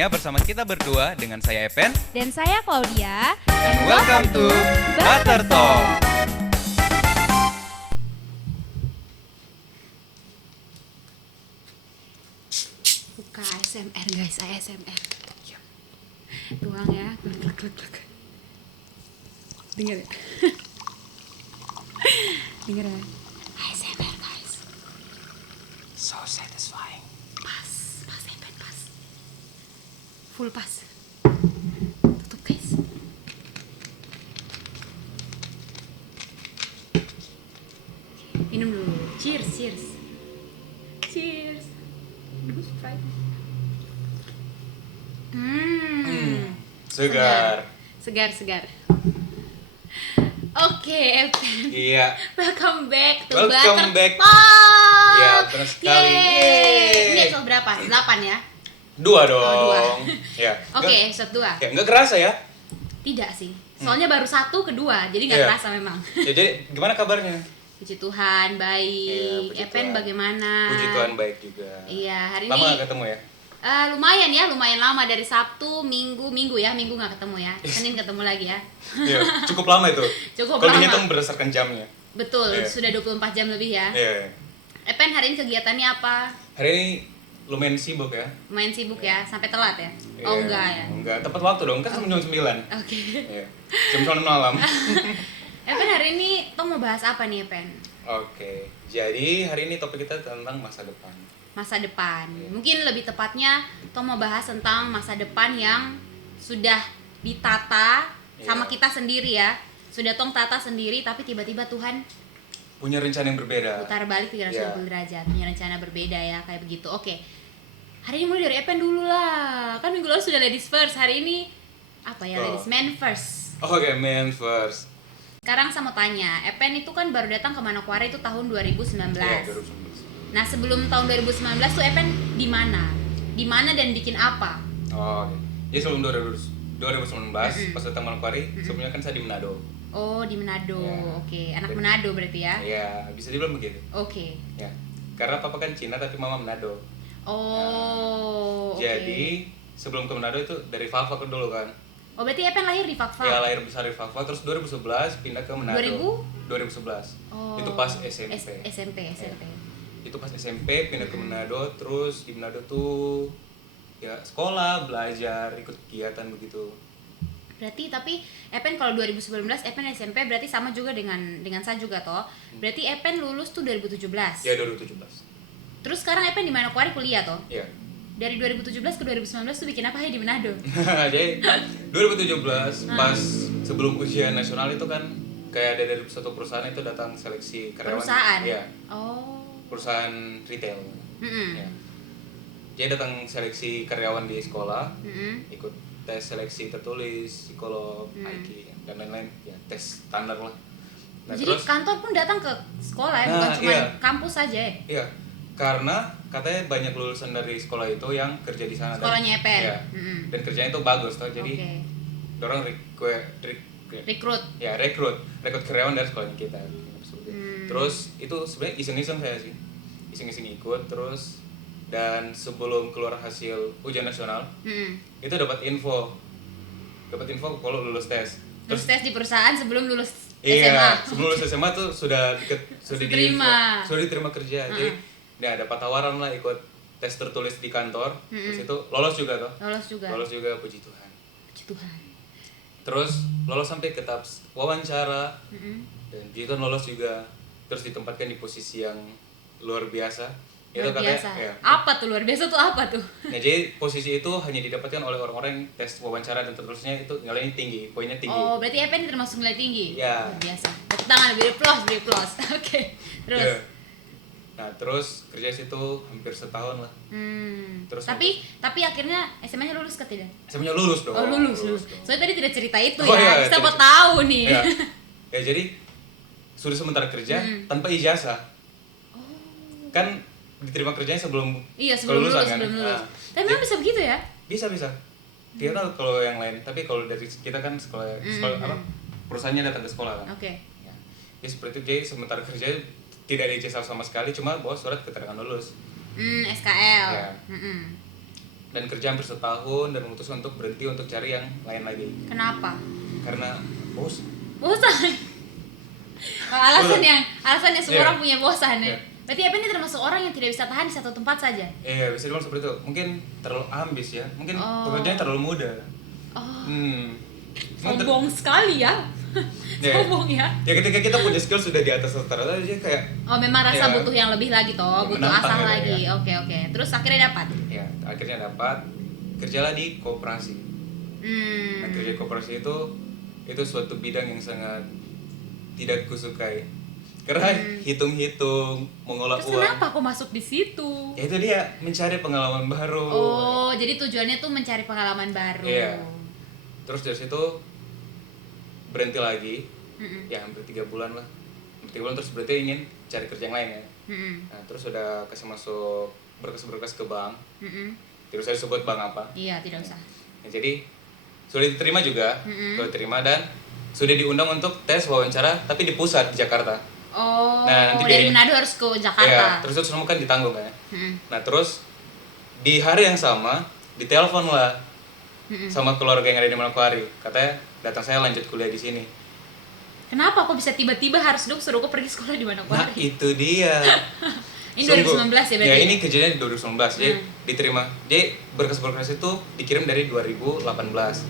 waktunya bersama kita berdua dengan saya Epen Dan saya Claudia. and welcome to Butter Talk. Buka ASMR guys, ASMR. Tuang ya, klek. Dengar ya? Dengar ya? ASMR guys. So satisfying. Pas, Epen, pas. Full pas. Tutup guys. Minum dulu. Cheers. Dulu Sprite. Segar. Oke, Epen. Iya. Welcome back to Welcome Butter back. Talk. Iya, benar sekali. Yeay. Ini Yeay. episode berapa? 8 ya? 2 dong. dua. Ya. Oke, episode 2. Ya, nggak kerasa ya? Tidak sih. Soalnya baru 1 kedua, jadi nggak Iya. kerasa memang. Ya, jadi gimana kabarnya? Puji Tuhan, Iya, baik. puji Epen Tuhan. bagaimana? Puji Tuhan baik juga. Iya, hari Lama ini nggak ketemu ya? lumayan lama dari Sabtu, Minggu nggak ketemu ya. Senin ketemu lagi ya. Iya, cukup lama itu. Cukup Kalau lama. dihitung berdasarkan jamnya. Betul, Iya. sudah 24 jam lebih ya. Iya. Epen hari ini kegiatannya apa? Hari ini lumayan sibuk ya. Main sibuk ya, sampai telat ya? Iya. Oh enggak ya? Enggak, tepat waktu dong, kan jam 9. Oke. Iya. Jam 9 malam. Epen hari ini Tom mau bahas apa nih Epen? Oke, jadi hari ini topik kita tentang masa depan. Masa depan. Iya. Mungkin lebih tepatnya Tom mau bahas tentang masa depan yang sudah ditata sama Iya. kita sendiri ya. Sudah Tom tata sendiri tapi tiba-tiba Tuhan Punya rencana yang berbeda. putar balik 360 Iya. derajat, punya rencana berbeda ya, kayak begitu. Oke. Hari ini mulai dari Epen dulu lah. Kan minggu lalu sudah ladies first. Hari ini apa ya? Oh. Ladies man first. Oke, man first. Sekarang saya mau tanya, Epen itu kan baru datang ke Manokwari itu tahun 2019. Iya, 2019. Nah, sebelum tahun 2019 tuh Epen di mana? Di mana dan bikin apa? Oh, oke. Jadi sebelum 2019, pas datang Manokwari, sebelumnya kan saya di Manado. Oh, di Manado. Ya. Oke, anak Dan- Manado berarti ya. Iya, bisa dibilang begitu. Oke. Ya. Karena papa kan Cina tapi mama Manado. Oh, oke. Jadi sebelum ke Manado itu dari Fava ke dulu kan. Oh, berarti Epen lahir di Fakfak. Ya lahir besar di Fava, terus 2011 pindah ke Manado. 2011. Oh. Itu pas SMP. SMP. Itu pas SMP pindah ke Manado, terus di Manado tuh ya sekolah, belajar, ikut kegiatan begitu. Berarti tapi Epen kalau 2019 Epen SMP berarti sama juga dengan saya juga toh. Berarti Epen lulus tuh 2017. Ya 2017. Terus sekarang Epen di Manokwari kuliah toh? Iya. Dari 2017 ke 2019 tuh bikin apa ya di Manado? Jadi 2017 pas sebelum ujian nasional itu kan kayak ada dari suatu perusahaan itu datang seleksi karyawan. Perusahaan. Iya, Oh. perusahaan retail. Mm-mm. Ya. Dia datang seleksi karyawan di sekolah, Mm-mm. ikut tes seleksi tertulis, psikolog, IQ dan lain-lain, ya tes standar lah. Nah, Jadi kantor pun datang ke sekolah ya, bukan Nah, cuma iya. kampus saja ya? Iya, karena katanya banyak lulusan dari sekolah itu yang kerja di sana. Sekolahnya Epen. Iya. Mm-mm. Dan kerjanya itu bagus tuh, jadi Oke. dorong Rekrut. rekrut karyawan dari sekolahnya kita. Hmm. Terus itu sebenarnya iseng-iseng saya sih, iseng-iseng ikut terus. Dan sebelum keluar hasil ujian nasional Mm-mm. itu dapat info kalau lulus tes. Terus tes di perusahaan sebelum lulus Iya, SMA. sebelum lulus SMA tuh sudah Diterima. sudah diterima kerja. Jadi ya dapat tawaran lah ikut tes tertulis di kantor. Terus itu lolos juga toh. Lolos juga, puji Tuhan. Puji Tuhan. Terus lolos sampai ke tahap wawancara Mm-mm. dan dia kan lolos juga, terus ditempatkan di posisi yang luar biasa. Luar katanya, biasa. ya. Apa tuh luar biasa tuh apa tuh? Nah, jadi posisi itu hanya didapatkan oleh orang-orang yang tes wawancara dan tertulisnya itu nilainya tinggi, poinnya tinggi. Oh, berarti Epen termasuk nilai tinggi. Iya. Luar biasa. Tepuk tangan, beri plus. Oke. Terus. Iya. Nah, terus kerja situ hampir setahun lah. Terus Tapi akhirnya SMA-nya lulus ke tidak? SMA-nya lulus dong. Oh, lulus. dong. Soalnya tadi tidak cerita itu Oh, ya. iya, Kita mau tidak tahu nih. Ya. Ya, jadi sudah sementara kerja tanpa ijazah. Kan diterima kerjanya sebelum Iya, sebelum lulus, kelulusan, kan? sebelum lulus. Nah, Tapi memang bisa begitu ya? bisa. Tidak tahu kalau yang lain, tapi kalau dari kita kan sekolah apa? Perusahaannya datang ke sekolah kan. Oke. Ya. Ya seperti itu, jadi sementara kerja tidak ada ijazah sama sekali, cuma bawa surat keterangan lulus. SKL. Ya. dan kerja hampir setahun dan memutuskan untuk berhenti untuk cari yang lain lagi. Kenapa? Karena bosan. Bosan. Alasan yang semua Iya. orang punya bosan ya. Iya. Berarti Epen ini termasuk orang yang tidak bisa tahan di satu tempat saja. Iya, bisa dibilang seperti itu. Mungkin terlalu ambis ya. Mungkin Oh. pekerjaannya terlalu muda. Oh, Emang sombong sekali ya. Iya. Sombong ya. Ya ketika kita punya skill sudah di atas rata-rata aja kayak Oh, memang rasa Iya. butuh yang lebih lagi toh, butuh Menantang asah gitu lagi. ya. Oke. Terus akhirnya dapat. ya akhirnya dapat kerjalah di koperasi. Nah, kerja di koperasi itu suatu bidang yang sangat tidak kusukai. Karena hitung-hitung, mengolah Terus uang. kenapa kok masuk di situ? Ya itu dia, mencari pengalaman baru. Oh, jadi tujuannya tuh mencari pengalaman baru. Iya. Terus dari situ berhenti lagi. Mm-mm. Ya hampir 3 bulan lah. Hampir 3 bulan terus berarti ingin cari kerja yang lain ya. Mm-mm. Nah, terus udah kasih masuk berkas-berkas ke bank. Mm-mm. Tidak usah disebut bank apa. Iya, tidak usah. Nah, jadi sudah diterima juga, Mm-mm. sudah diterima dan sudah diundang untuk tes wawancara tapi di pusat di Jakarta. Oh, Nah, nanti dari dia- Manado harus ke Ya, Jakarta. terus itu semua kan ditanggung kan. Mm-mm. Nah, terus di hari yang sama ditelepon lah Mm-mm. sama keluarga yang ada di Manokwari. Katanya datang saya lanjut kuliah di sini. Kenapa kok bisa tiba-tiba harus suruh kok pergi sekolah di Nah, Manokwari? itu dia. Ini Sungguh. 2019 ya berarti? Ya, ini kejadian di 2019. Jadi Hmm. diterima. Jadi berkas-berkas itu dikirim dari 2018.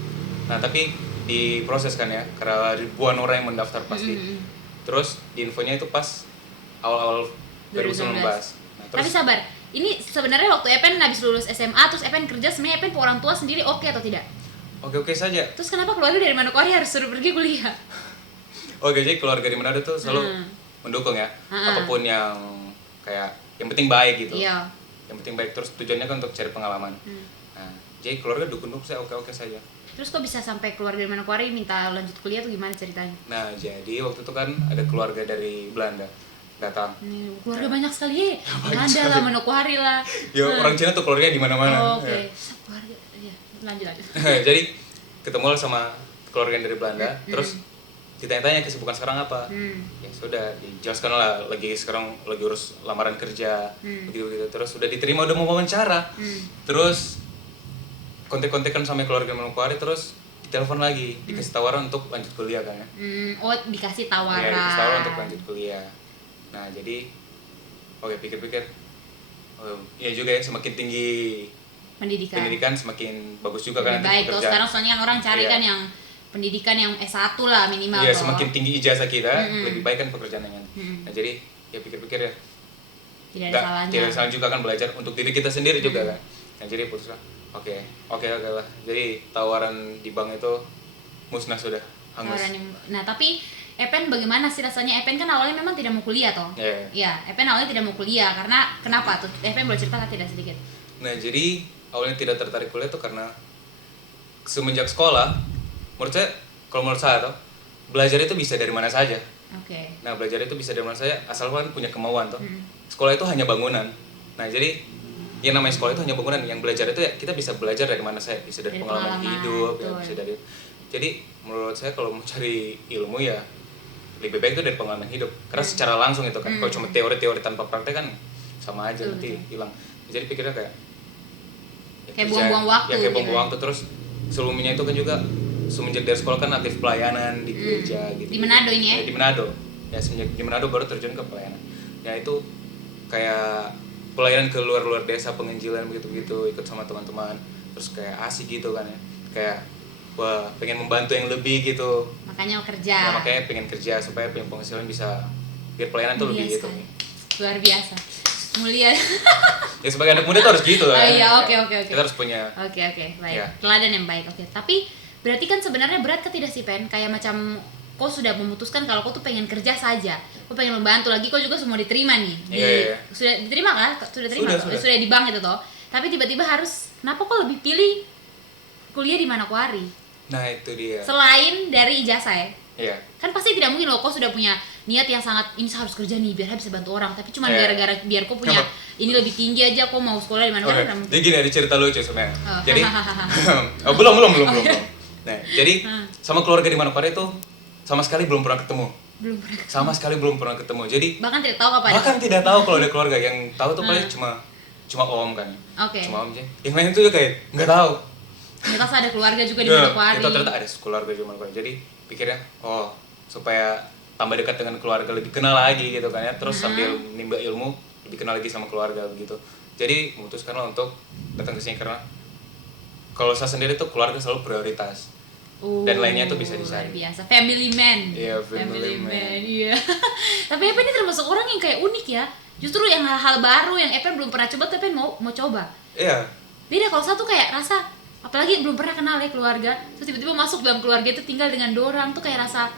Nah, tapi diproses kan ya karena ribuan orang yang mendaftar pasti. Mm-mm. Terus di infonya itu pas awal-awal 2019. Nah, Tapi terus sabar, ini sebenarnya waktu Epen habis lulus SMA terus Epen kerja sebenarnya Epen orang tua sendiri oke atau tidak? oke saja. Terus kenapa keluarga dari Manokwari harus suruh pergi kuliah? Oke, jadi keluarga di Manado tuh selalu Hmm. mendukung ya. Hmm. Apapun yang kayak yang penting baik gitu. Iya. Yang penting baik terus tujuannya kan untuk cari pengalaman. Hmm. Nah, jadi keluarga dukung saya oke saja. Terus kok bisa sampai keluarga dari Manokwari minta lanjut kuliah tuh gimana ceritanya? Nah, jadi waktu itu kan ada keluarga dari Belanda datang. Keluarga banyak sekali ya. Banyak Ada lah sekali. Manokwari lah. Ya orang Cina tuh keluarganya di mana-mana. Oh, oke. Keluarga ya, lanjut. Jadi ketemu sama keluarga yang dari Belanda, terus ditanya-tanya kesibukan sekarang apa. Ya sudah dijelaskan lah sekarang lagi urus lamaran kerja begitu terus sudah diterima udah mau wawancara. Terus kontek-kontekan sama keluarga Manokwari terus ditelepon lagi dikasih tawaran untuk lanjut kuliah kan ya. Oh, dikasih tawaran. Ya, dikasih tawaran untuk lanjut kuliah. Nah, jadi oke pikir-pikir ya juga ya semakin tinggi pendidikan semakin bagus juga kan Lebih baik tuh sekarang soalnya kan orang cari Iya. kan yang pendidikan yang S1 lah minimal Iya, toh. semakin tinggi ijazah kita, lebih baik kan pekerjaannya. Nah, jadi ya pikir-pikir ya, Tidak ada salahnya. tidak salah juga kan belajar untuk diri kita sendiri juga kan. Nah, jadi putuskan, oke lah. Jadi tawaran di bank itu musnah sudah, hangus. Tawaran yang- Nah, tapi Epen bagaimana sih rasanya? Epen kan awalnya memang tidak mau kuliah toh. Iya. Iya, Epen awalnya tidak mau kuliah karena kenapa tuh? Epen boleh cerita tidak sedikit? Nah, jadi awalnya tidak tertarik kuliah tuh karena semenjak sekolah, kalau menurut saya tuh, belajar itu bisa dari mana saja. Oke. Nah, belajar itu bisa dari mana saja, asalkan punya kemauan tuh. Sekolah itu hanya bangunan. Nah, jadi yang namanya sekolah itu hanya bangunan. Yang belajar itu ya kita bisa belajar dari mana saja, bisa dari Dari pengalaman pengalaman, hidup, ya, betul. bisa dari. Jadi menurut saya kalau mau cari ilmu ya lebih baik itu dari pengalaman hidup. Karena secara langsung itu kan, kalau cuma teori-teori tanpa praktek kan sama aja Betul, nanti hilang. Jadi pikirnya kayak ya Kayak kerja, buang-buang waktu ya kayak gitu buang-buang ya. waktu. Terus sebelumnya itu kan juga semenjak dari sekolah kan aktif pelayanan di gereja gitu. Di Manado ini ya? Di Manado. Ya semenjak di Manado baru terjun ke pelayanan. Ya itu kayak pelayanan ke luar-luar desa, penginjilan begitu-begitu, ikut sama teman-teman. Terus kayak asik gitu kan ya. Kayak wah, pengen membantu yang lebih gitu. Makanya kerja. Nah, makanya pengen kerja supaya punya penghasilan bisa biar pelayanan tuh Mulia lebih gitu. sekali. Luar biasa. Mulia. Ya sebagai anak muda tuh harus gitu Oh kan. iya, Ya, oke. Kita harus punya Oke, baik. Iya. Teladan yang baik. Oke. Tapi berarti kan sebenarnya berat kan tidak sih, Pen? Kayak macam kau sudah memutuskan kalau kau tuh pengen kerja saja. Kau pengen membantu lagi, kau juga semua diterima nih. Iya. Sudah diterima kan? Sudah terima. Sudah. Sudah di bank itu toh. Tapi tiba-tiba harus kenapa kok lebih pilih kuliah di Manokwari? Nah, itu dia. Selain dari ijazah ya. Iya. Kan pasti tidak mungkin loh kau sudah punya niat yang sangat ini saya harus kerja nih biar saya bisa bantu orang, tapi cuma Iya. gara-gara biar kau punya ini lebih tinggi aja kau mau sekolah di mana Oke, kan. jadi gini ada cerita lucu sebenarnya. Oh. Jadi belum. Nah, jadi sama keluarga di Manokwari itu sama sekali belum pernah ketemu. Belum pernah. Sama sekali belum pernah ketemu. Jadi Bahkan tidak tahu kapan. bahkan tidak tahu kalau ada keluarga yang tahu tuh paling cuma cuma om kan. Oke. Cuma om aja. Yang lain tuh kayak nggak tahu. Ternyata ada keluarga juga di Ya, Manokwari. itu ternyata ada keluarga di Manokwari. Jadi pikirnya, oh supaya tambah dekat dengan keluarga, lebih kenal lagi gitu kan ya. Terus sambil nimba ilmu, lebih kenal lagi sama keluarga begitu. Jadi memutuskanlah untuk datang ke sini karena kalau saya sendiri tuh keluarga selalu prioritas. Dan lainnya tuh bisa dicari. Luar biasa, family man. Iya, family man. Iya. Tapi Epen ini termasuk orang yang kayak unik ya. Justru yang hal-hal baru yang Epen belum pernah coba tapi Epen mau coba. Iya. Beda kalau satu kayak rasa, apalagi belum pernah kenal ya keluarga, terus tiba-tiba masuk dalam keluarga itu tinggal dengan dorang tuh kayak rasa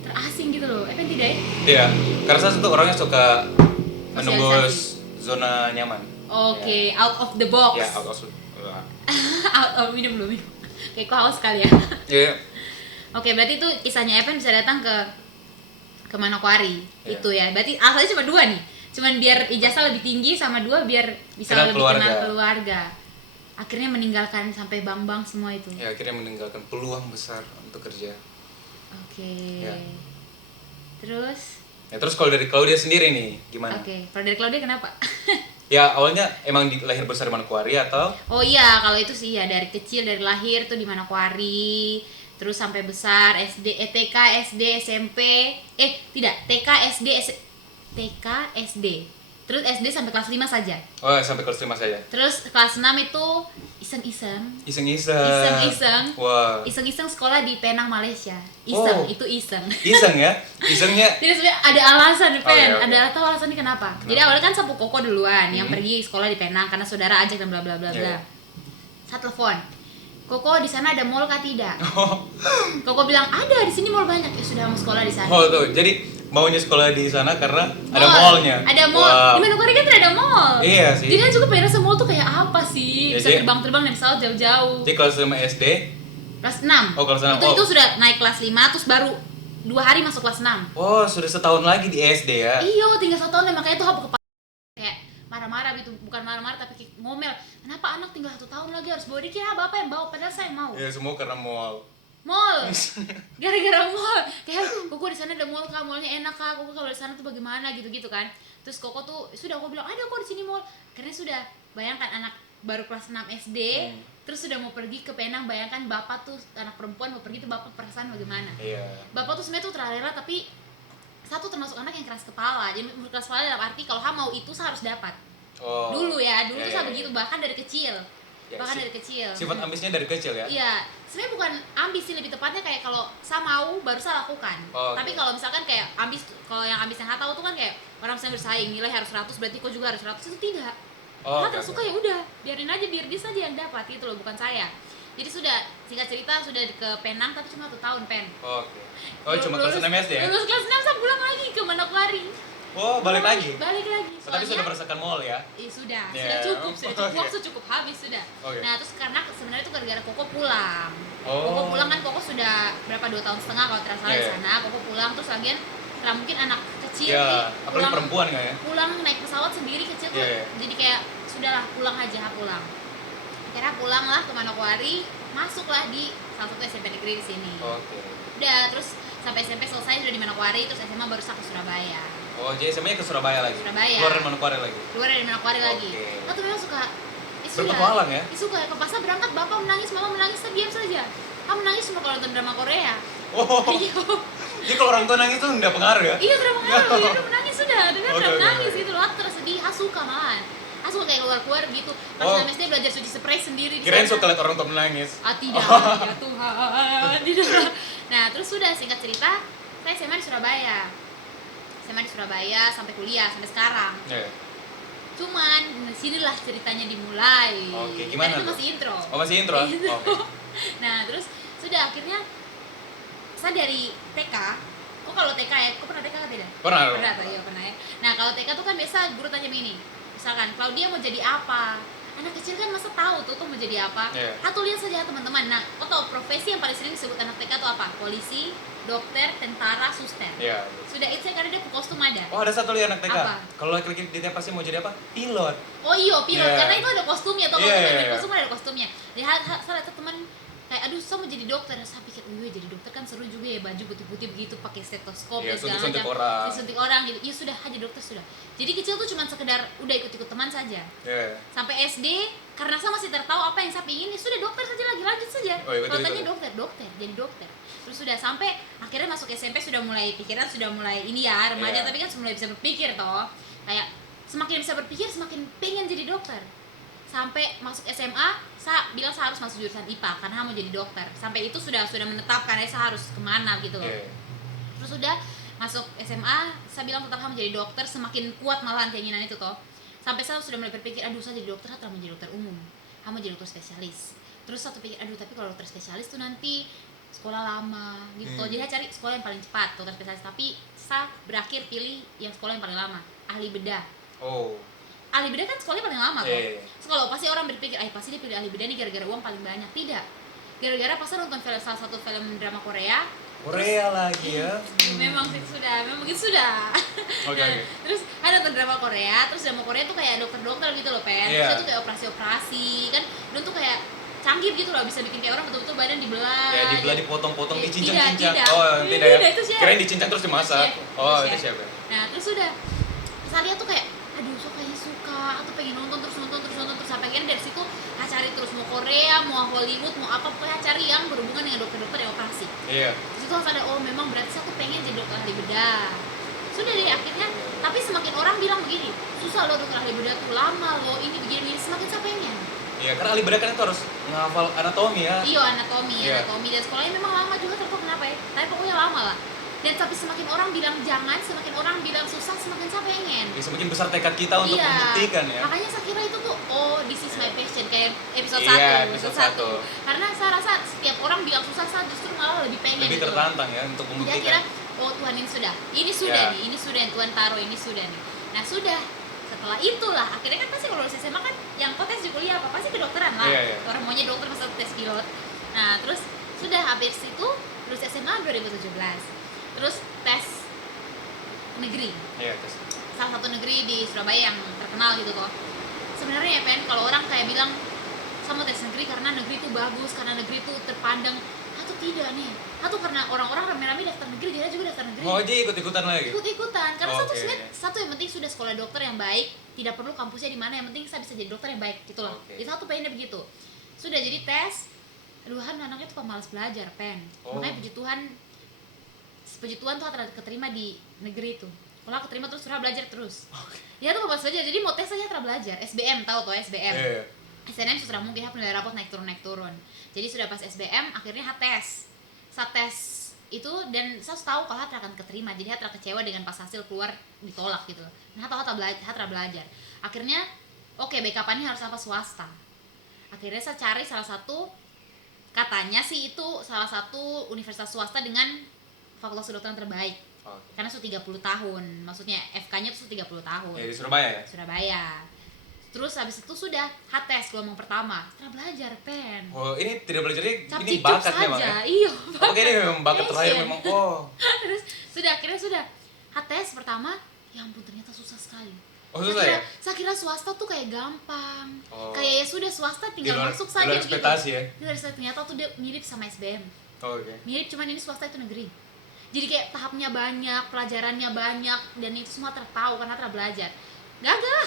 terasing gitu loh. Epen tidak ya? Iya, karena saya tuh orangnya suka menembus Sosialisasi. zona nyaman. Oke, out of the box. Ya, out of Out of minum belum minum. Kayak kok haus sekali ya. Iya. Oke, berarti itu kisahnya Epen bisa datang ke Manokwari. Iya. Itu ya. Berarti asalnya cuma 2 nih. Cuman biar ijazah lebih tinggi sama 2 biar bisa Kenal lebih keluarga. kenal keluarga. Akhirnya meninggalkan sampai bang-bang semua itu. Ya, akhirnya meninggalkan peluang besar untuk kerja. Oke. Ya. Terus Ya, terus kalau dari Claudia sendiri nih, gimana? oke, kalau dari Claudia kenapa? Ya, awalnya emang lahir besar di Manokwari atau? Oh iya, kalau itu sih ya dari kecil, dari lahir tuh di Manokwari, terus sampai besar SD, TK, SD, SMP, tidak, TK, SD, TK, SD, terus SD sampai kelas 5 saja. Oh, sampai kelas 5 saja. Terus kelas 6 itu iseng-iseng, Iseng-iseng. Wah. iseng-iseng sekolah di Penang, Malaysia. Iseng, Oh. itu iseng. Iseng ya? Isengnya. Jadi sebenarnya ada alasan nih, Pen. Oke. Ada tahu alasannya kenapa? Jadi awalnya kan sapu Koko duluan yang pergi sekolah di Penang karena saudara ajak dan bla bla bla bla. Iya. Saya telepon. Koko di sana ada mall kah tidak? Oh. Koko bilang ada, di sini mall banyak. Ya sudah, mau sekolah di sana. Oh, tuh. Jadi maunya sekolah di sana karena ada Mall. mallnya. Ada mall. Wah. Di Manokwari kan tidak ada mall. Iya sih. Jadi kan juga pengen rasa mall tuh kayak apa sih? Ya, Bisa jadi- terbang-terbang naik pesawat jauh-jauh. Jadi kelas 5 SD. Kelas 6. Oh, kelas 6. Itu sudah naik kelas 5 terus baru 2 hari masuk kelas 6. Oh, sudah setahun lagi di SD ya? Iya, tinggal 1 tahun makanya tuh habuk kepala kayak marah-marah gitu, bukan marah-marah tapi kayak ngomel. Kenapa anak tinggal 1 tahun lagi harus bawa dia? Kira bapak yang bawa, padahal saya mau. Ya, semua karena mall. Mall, gara-gara mall. Kayak Koko di sana ada mall kah, mallnya enak kah, Koko kalau di sana tuh bagaimana gitu-gitu kan. Terus Koko tuh sudah, Koko bilang ada kok di sini mall. Karena sudah, bayangkan anak baru kelas 6 SD, terus sudah mau pergi ke Penang, bayangkan bapak tuh anak perempuan mau pergi tuh bapak perasaan bagaimana. Iya. Bapak tuh sebenarnya tuh terrela tapi satu termasuk anak yang keras kepala. Jadi keras kepala dalam arti kalau mau itu saya harus dapat. Oh. Dulu ya, dulu Iya, tuh saya iya, begitu bahkan dari kecil. Ya, Bahkan dari kecil. Sifat ambisnya dari kecil ya? Iya, sebenarnya bukan ambis sih, lebih tepatnya kayak kalau saya mau baru saya lakukan. Oh, tapi oke. kalau misalkan kayak ambis, kalau yang ambis yang tahu tuh kan kayak orang misalnya bersaing nilai harus 100 berarti kok juga harus 100, itu tidak. Oh, Nah, oke, tersuka oke. ya udah, biarin aja, biar dia saja yang dapat gitu loh, bukan saya. Jadi sudah, singkat cerita sudah ke Penang tapi cuma 1 tahun, Pen. Oke. Oh, cuma kelas 6 SD ya? Lulus kelas 6 saya pulang lagi ke Manokwari. Oh, balik lagi? Balik lagi. Oh, tapi sudah merasakan mall ya? Sudah Yeah. cukup, Oke. waktu cukup habis sudah. Oke. Nah, terus karena sebenarnya itu gara-gara Koko pulang. Oh. Koko pulang kan, Koko sudah berapa 2 tahun setengah kalau tidak salah di Yeah. sana. Koko pulang terus lagian karena mungkin anak kecil Ya, nih, apalagi perempuan nggak ya? pulang naik pesawat sendiri kecil tuh. Yeah. Jadi kayak sudahlah pulang aja, pulang. Akhirnya pulanglah ke Manokwari, masuklah di salah satu SMP negeri di sini. Oke. Udah, terus sampai SMP selesai sudah di Manokwari, terus SMA baru saya ke Surabaya. Oh, jadi SMA-nya ke Surabaya lagi? Surabaya. Keluar dari Manokwari lagi? Keluar dari Manokwari lagi. Oke. Nah, tuh memang suka Berpetualang ya? Suka ke pasar berangkat, bapak menangis, mama menangis, saya diam saja. Kamu menangis cuma kalau nonton drama Korea. Oh, Iya. jadi kalau orang tua nangis tuh nggak pengaruh ya? Iya, drama Korea, iya, udah menangis sudah, dengar Oke, udah oke, menangis oke. gitu loh, aku tersedih, suka malahan. Suka kayak keluar-keluar gitu. Pas Oh. SD belajar suci spray sendiri di Kirain sana. suka lihat orang tua menangis. Tidak, ya Tuhan, tidak. Nah, terus sudah, singkat cerita, saya SMA di Surabaya. SMA di Surabaya sampai kuliah, sampai sekarang. Iya. Cuman, sinilah ceritanya dimulai. Oke, gimana Dan itu tuh? masih intro. Oh, masih intro? Intro. Oke. Nah, terus sudah akhirnya saya dari TK. Kok kalau TK ya? Kok pernah TK atau tidak? Pernah dong. Pernah tuh, iya pernah ya. Nah, kalau TK tuh kan biasa guru tanya begini. Misalkan, Claudia mau jadi apa? Anak kecil kan masa tahu tuh mau jadi apa? Iya. Atau lihat saja teman-teman. Nah, kau tahu profesi yang paling sering disebut anak TK tuh apa? Polisi, dokter, tentara, suster. Iya. Sudah itu saya karena dia kostum ada. Oh, ada satu lagi anak TK. Apa? Kalau laki-laki di pasti mau jadi apa? Pilot. Oh iya, pilot. Iya. Karena itu ada kostumnya. Atau Iya, kalau iya, ada iya. kostum ada kostumnya. Jadi salah satu teman kayak aduh saya mau jadi dokter. Saya pikir jadi dokter kan seru juga ya, baju putih-putih begitu pakai stetoskop Iya, dan segala suntik-suntik macam, orang. suntik orang gitu. Ya sudah aja dokter sudah. Jadi kecil tuh cuma sekedar udah ikut-ikut teman saja. Iya. Sampai SD karena saya masih tertahu apa yang saya ingin, ya sudah dokter saja lagi, lanjut saja. Oh, iya, Kalau betul, tanya betul. dokter jadi dokter. Terus sudah sampai akhirnya masuk SMP sudah mulai pikiran sudah mulai ini ya remaja, Iya. tapi kan sudah mulai bisa berpikir toh. Kayak semakin bisa berpikir semakin pengen jadi dokter. Sampai masuk SMA, saya bilang saya harus masuk jurusan IPA karena saya mau jadi dokter. Sampai itu sudah menetapkan saya harus kemana gitu loh. Iya. Terus sudah masuk SMA, saya bilang tetap saya mau jadi dokter, semakin kuat malahan keinginan itu toh. Sampai saya sudah mulai berpikir, aduh saya jadi dokter, saya mau jadi dokter umum, saya mau jadi dokter spesialis. Terus satu pikir, aduh tapi kalau dokter spesialis tuh nanti sekolah lama gitu toh. Jadi saya cari sekolah yang paling cepat dokter spesialis, tapi saya berakhir pilih yang sekolah yang paling lama, ahli bedah. Oh. Ahli bedah kan sekolahnya paling lama kok. Iya. Kalau pasti orang berpikir, pasti dia pilih ahli bedah nih gara-gara uang paling banyak. Tidak. Gara-gara pas saya nonton salah satu film drama Korea. Lagi ya. Memang sudah. Oke. Terus ada nonton drama Korea, terus drama Korea tuh kayak dokter-dokter gitu loh, Pen. Iya. Terus tuh kayak operasi-operasi kan. Dan tuh kayak canggih gitu loh, bisa bikin kayak orang betul-betul badan dibelah. Ya dibelah, dipotong-potong, Tidak, dicincang-cincang. tidak. Oh, tidak ya. Itu siapa? Kirain dicincang terus dimasak. Oh, itu siapa? Nah, terus sudah saya lihat tuh kayak aduh kayaknya suka atau pengen nonton terus sampai akhirnya dari situ saya cari terus mau Korea, mau Hollywood, mau apa pokoknya cari yang berhubungan dengan dokter-dokter yang operasi. Iya. Di situ saya sadar, oh memang berarti saya tuh pengen jadi dokter ahli bedah. Sudah deh akhirnya, tapi semakin orang bilang begini, susah loh dokter ahli bedah tuh, lama loh, ini begini, semakin saya pengen. Iya, karena ahli bedah kan itu harus menghafal anatomi ya. Iya, anatomi Iya. dan sekolahnya memang lama juga, terus kenapa ya, tapi pokoknya lama lah. Dan tapi semakin orang bilang jangan, semakin orang bilang susah, semakin saya pengen. Ya, semakin besar tekad kita untuk Iya. membuktikan ya. Makanya saya kira itu tuh, oh this is my passion, kayak episode Iya, 1, episode 1. Karena saya rasa setiap orang bilang susah, saya justru malah lebih pengen Lebih gitu. tertantang ya untuk Dia membuktikan. kira, oh Tuhan ini sudah Iya. nih, ini sudah yang Tuhan taruh, ini sudah nih. Nah sudah, setelah itulah akhirnya kan pasti kalau lulus SMA kan yang kok tes di kuliah apa pasti kedokteran lah. Iya. Orang maunya dokter masa tes pilot. Nah terus sudah habis itu lulus SMA 2017. Terus tes negeri, Iya, tes. salah satu negeri di Surabaya yang terkenal gitu kok. Sebenarnya ya Pen, kalau orang kayak bilang sama tes negeri karena negeri itu bagus, karena negeri itu terpandang, atau tidak nih, atau karena orang-orang rame-rame daftar negeri, dia juga daftar negeri. Oh, jadi ikut-ikutan lagi. Ikut-ikutan karena Oke. satu yang penting sudah sekolah dokter yang baik, tidak perlu kampusnya di mana, yang penting saya bisa jadi dokter yang baik gitu loh. Oke. Jadi satu pengennya begitu. Sudah jadi tes, aduh anaknya tuh pemalas belajar Pen. Oh. Makanya puji Tuhan tuh ternyata keterima di negeri itu. Kalau keterima terus sudah belajar terus. Dia tuh pemalas belajar, jadi mau tes aja terus belajar. SBM tahu tuh SBM. Iya. SNM sudah mungkin nilai rapot naik turun. Jadi sudah pas SBM akhirnya tes. Saat tes itu dan saya tahu kalau Hatra akan keterima, jadi Hatra kecewa dengan pas hasil keluar ditolak gitu. Nah Hatra belajar. Akhirnya oke, backup-nya harus apa, swasta. Akhirnya saya cari salah satu, katanya sih itu salah satu universitas swasta dengan fakultas kedokteran terbaik. Oke. Karena sudah 30 tahun, maksudnya FK-nya tuh 30 tahun. Ya di Surabaya ya. Surabaya. Terus habis itu sudah HTS gelombang pertama. Setelah belajar Pen. Oh, ini tidak belajar ini Capcicuk bakat memang saja. ya. Iya, Oke, ini memang bakat terakhir Passion. memang. Oh. Terus akhirnya sudah HTS pertama, ya ampun ternyata susah sekali. Oh, susah ya? Saya kira swasta tuh kayak gampang. Oh. Kayak ya sudah swasta tinggal masuk di saja luar ekspektasi ya. Di luar ekspektasi, ternyata tuh dia mirip sama SBM. Oh, oke. Mirip, cuman ini swasta itu negeri. Jadi kayak tahapnya banyak, pelajarannya banyak, dan itu semua tertahu karena telah belajar. Gagal,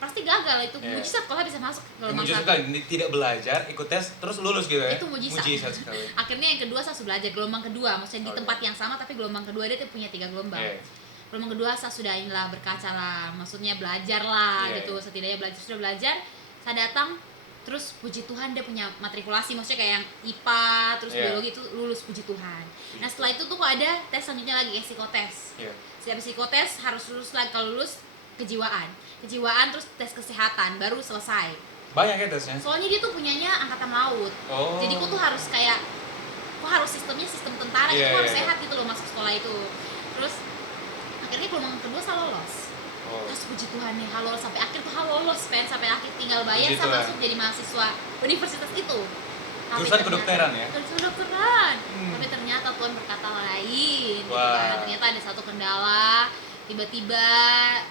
pasti gagal itu. Yeah. Mujizat kalau bisa masuk ke gelombang Mujizat satu. sekali, tidak belajar, ikut tes, terus lulus gitu ya. Itu mujizat. Mujizat sekali. Akhirnya yang kedua saya sudah belajar gelombang kedua, maksudnya di Oke. tempat yang sama tapi gelombang kedua dia tuh punya 3 gelombang. Iya. Gelombang kedua saya sudah inilah berkaca lah, maksudnya belajar lah Iya, gitu. iya. Setidaknya sudah belajar. Saya datang, terus puji Tuhan dia punya matrikulasi, maksudnya kayak yang IPA terus Iya. biologi itu lulus, puji Tuhan. Nah setelah itu tuh kok ada tes selanjutnya lagi, kayak psikotes. Iya. Setiap psikotes harus lulus lagi, kalau lulus kejiwaan terus tes kesehatan baru selesai. Banyak ya tesnya. Soalnya dia tuh punyanya angkatan laut. Oh. Jadi kok tuh harus kayak sistem tentara, Iya, itu harus iya, sehat gitu loh masuk sekolah itu. Terus akhirnya gelombang kedua saya lolos. Oh. Terus puji Tuhan nih, halo sampai akhir tuh lolos Pen, sampai akhir tinggal bayar Puji saya Tuhan. masuk jadi mahasiswa universitas itu. Tapi Jurusan ternyata- kedokteran ya? Jurusan kedokteran. Hmm. Tapi ternyata Tuhan berkata lain gitu Wah. kan. Ternyata ada satu kendala. tiba-tiba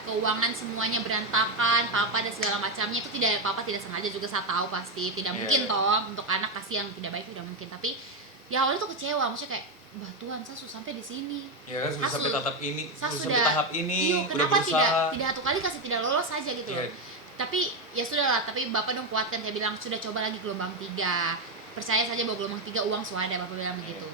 keuangan semuanya berantakan, papa dan segala macamnya itu papa tidak sengaja juga, saya tahu pasti tidak mungkin toh untuk anak kasih yang tidak baik, tidak mungkin. Tapi ya awalnya tuh kecewa, maksudnya kayak bah Tuhan, saya sudah sampai di sini. Ya kan sudah sampai tahap ini, sudah tahap ini, iya, udah kenapa berusaha. tidak satu kali kasih tidak lolos saja gitu loh. Tapi ya sudahlah, tapi bapak dong kuatkan, saya bilang sudah coba lagi gelombang 3. Percaya saja bahwa gelombang 3 uang suada, bapak bilang begitu.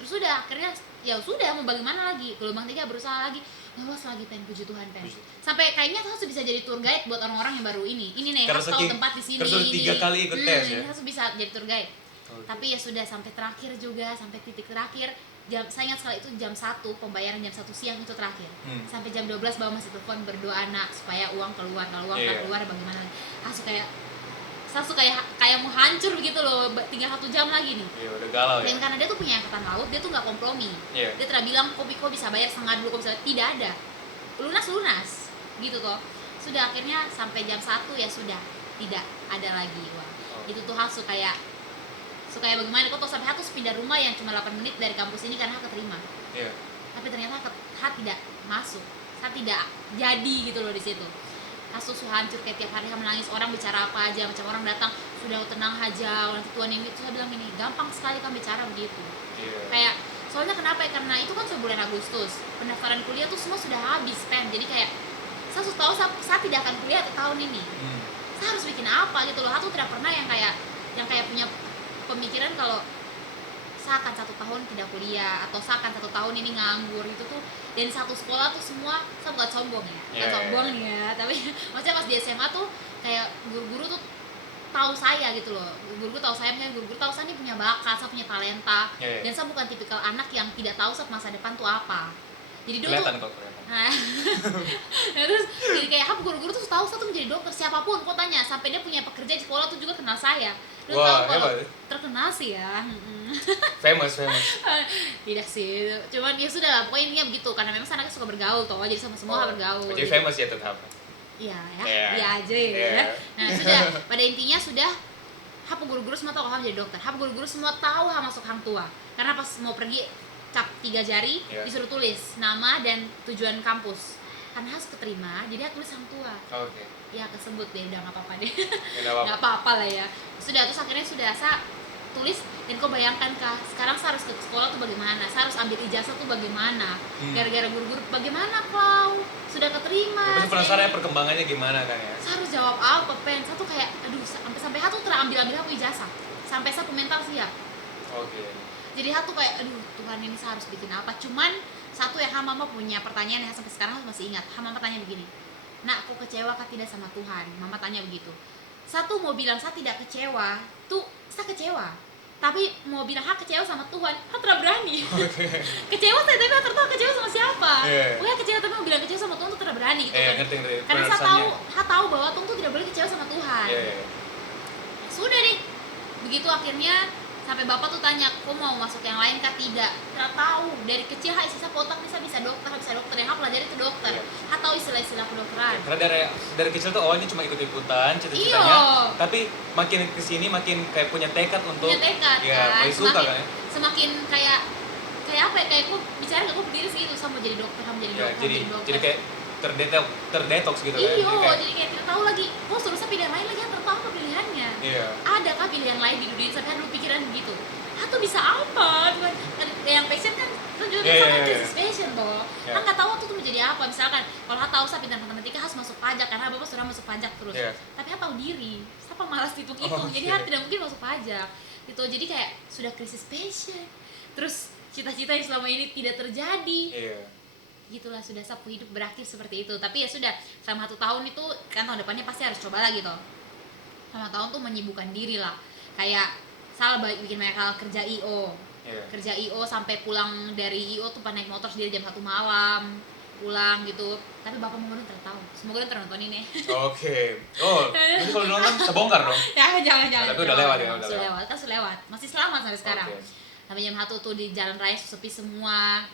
Terus sudah akhirnya ya sudah mau bagaimana lagi, gelombang 3 berusaha lagi, lolos lagi, pen, puji Tuhan, pen. Sampai kayaknya harus bisa jadi tour guide buat orang-orang yang baru ini nih, harus tahu tempat di sini. Terus 3 kali ikut tes ya. Harus bisa jadi tour guide. Tapi ya sudah sampai terakhir juga, sampai titik terakhir. Saya ingat sekali itu jam 1, pembayaran jam 1 siang itu terakhir. Sampai jam 12 bawa masih telepon berdoa nak supaya uang keluar, kalau uang tak keluar bagaimana. Saya kayak mau hancur begitu loh, tinggal 1 jam lagi nih. Iya, udah galau ya. Dan karena dia tuh punya angkatan laut, dia tuh nggak kompromi. Dia tidak bilang kok bisa bayar setengah dulu, kok bisa, tidak ada. Lunas gitu toh. Sudah akhirnya sampai jam 1 ya sudah tidak ada lagi uang. Itu tuh harus kayak bagaimana, kok sampai aku pindah rumah yang cuma 8 menit dari kampus ini karena aku keterima. Tapi ternyata aku tidak masuk, saya tidak jadi gitu loh di situ. Kasus hancur, kayak tiap hari menangis, orang bicara apa aja, macam orang datang sudah tenang aja, nanti Tuhan ini, saya bilang ini gampang sekali kan bicara begitu. Kayak soalnya kenapa ya, karena itu kan bulan Agustus, pendaftaran kuliah tuh semua sudah habis pen, jadi kayak saya sudah tahu saya tidak akan kuliah tahun ini. Saya harus bikin apa gitu loh. Aku tidak pernah yang kayak punya pemikiran kalau saya akan 1 tahun tidak kuliah atau saya akan 1 tahun ini nganggur itu tuh. Dan satu sekolah tuh semua, saya bukan sombong ya, sombong nih ya, tapi maksudnya pas di SMA tuh kayak guru-guru tuh tahu saya gitu loh. Guru-guru tahu saya nih punya bakat, saya punya talenta. Dan saya bukan tipikal anak yang tidak tahu saat masa depan tuh apa. Jadi dulu kelihatan. Nah, terus jadi kayak guru-guru tuh tahu saya tuh menjadi dokter, siapapun kok tanya, sampai dia punya pekerja di sekolah tuh juga kenal saya. Dia tahu kalau terkenal sih ya. famous Tidak sih, cuman ya sudah lah, pokoknya intinya begitu, karena memang anaknya suka bergaul toh, jadi sama semua bergaul. Jadi famous ya tetap. Iya ya aja ya. Nah sudah, pada intinya sudah guru-guru semua tahu kalau menjadi dokter, guru-guru semua tahu masuk hang tua, karena pas mau pergi cap 3 jari disuruh tulis nama dan tujuan kampus, karena harus keterima, jadi aku tulis hang tua. Ya kesebut deh, udah nggak apa-apa deh. Nggak apa-apa lah ya. Sudah, terus akhirnya sudah saya tulis, dan kau bayangkan kah, sekarang saya harus ke sekolah tuh bagaimana, saya harus ambil ijazah tuh bagaimana, gara-gara guru-guru bagaimana kau sudah keterima. Tapi penasaran perkembangannya gimana kan ya. Saya harus jawab apa pen, saya tuh kayak aduh, sampai aku terambil aku ijazah, sampai saya mental siap. Jadi aku kayak aduh Tuhan, ini saya harus bikin apa. Cuman satu ya, mama punya pertanyaan yang sampai sekarang masih ingat. Mama tanya begini, nak aku kecewa kah tidak sama Tuhan? Mama tanya begitu. Satu mau bilang saya tidak kecewa tuh, saya kecewa, tapi mau bilang kecewa sama Tuhan, tidak berani. Kecewa saya, tapi tertawa kecewa sama siapa? Pokoknya kecewa, tapi mau bilang kecewa sama Tuhan tuh tidak berani gitu kan. Karena saya tahu bahwa Tuhan tuh tidak boleh kecewa sama Tuhan. Sudah deh, begitu akhirnya sampai bapak tuh tanya, kok mau masuk yang lain kah? Tidak tahu. Dari kecil sisa otak bisa dokter, yang aku pelajari itu dokter. Tahu istilah-istilah kedokteran. Karena dari kecil tuh awalnya cuma ikut-ikutan cita-citanya, tapi makin kesini makin kayak punya tekad untuk kan? suka kan ya? Semakin kayak apa ya, kayak aku bicara gak, aku berdiri segitu, sama mau jadi dokter, jadi kayak terdetoks gitu kan. Jadi kayak tidak tahu lagi, suruh saya pilihan lain lagi, yang tertahu apa pilihannya. Adakah pilihan lain di dunia, sampai dulu pikiran begitu. Tuh bisa apa? Cuman yang passion kan juga sama krisis passion toh. Nggak tahu tuh menjadi apa. Misalkan kalau tahu saya pintar matematika harus masuk pajak, karena bapak sudah masuk pajak terus. Tapi tahu diri, siapa malas hitung-hitung, jadi tidak mungkin masuk pajak. Gitu. Jadi kayak sudah krisis passion. Terus cita-cita yang selama ini tidak terjadi. Gitulah, sudah sapu hidup berakhir seperti itu. Tapi ya sudah, selama 1 tahun itu kan, tahun depannya pasti harus coba lagi toh. Selama tahun tuh menyibukkan diri lah, kayak salah bikin banyak hal, kerja IO sampai pulang dari IO tuh naik motor sendiri jam 1 malam pulang gitu. Tapi bapak mau tahu, semoga dia nonton ini. Jadi kalau nonton kebongkar dong. Jangan. Tapi udah lewat ya, sudah lewat, masih selamat sampai sekarang. Sampai jam 1 tuh di jalan raya sepi semua.